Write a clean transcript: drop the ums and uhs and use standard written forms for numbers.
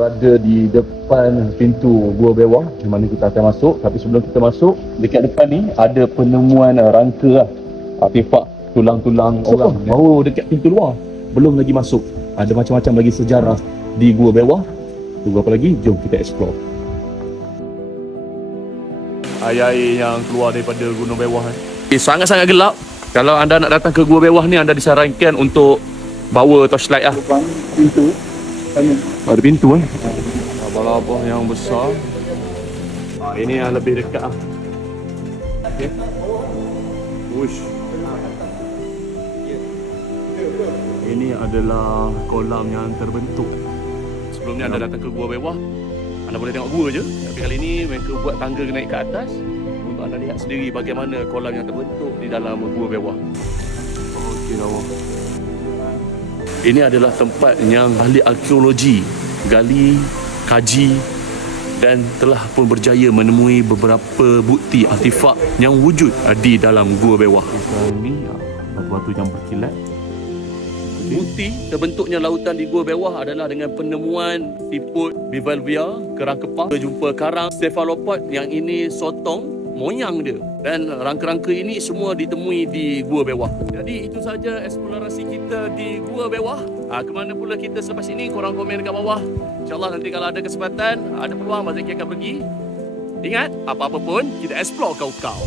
berada di depan pintu Gua Bewah di mana kita akan masuk. Tapi sebelum kita masuk, dekat depan ni ada penemuan rangka artefak tulang-tulang orang baru dekat pintu luar. Belum lagi masuk. Ada macam-macam lagi sejarah di Gua Bewah. Tunggu apa lagi? Jom kita explore. Air-air yang keluar daripada Gunung Bewah ni sangat-sangat gelap. Kalau anda nak datang ke Gua Bewah ni, anda disarankan untuk bawa torchlight lah. Pintu. Ada pintu Labah-labah yang besar. Ini yang lebih dekat lah. Okay. Wush. Ini adalah kolam yang terbentuk. Sebelum ni anda datang ke Gua Bewah, anda boleh tengok gua je. Tapi kali ni mereka buat tangga naik ke atas untuk anda lihat sendiri bagaimana kolam yang terbentuk di dalam Gua Bewah. Okey lawa. Ini adalah tempat yang ahli arkeologi gali, kaji dan telah pun berjaya menemui beberapa bukti artefak yang wujud di dalam Gua Bewah. Ini batu-batu yang berkilat. Bukti terbentuknya lautan di Gua Bewah adalah dengan penemuan siput bivalvia, kerang kepang. Kita jumpa karang cephalopod yang ini sotong moyang dia, dan rangka-rangka ini semua ditemui di Gua Bewah. Jadi itu saja eksplorasi kita di Gua Bewah. Kemana pula kita selepas ini, korang komen dekat bawah. InsyaAllah nanti kalau ada kesempatan, ada peluang, Mazaki akan pergi. Ingat, apa-apa pun kita explore kau-kau.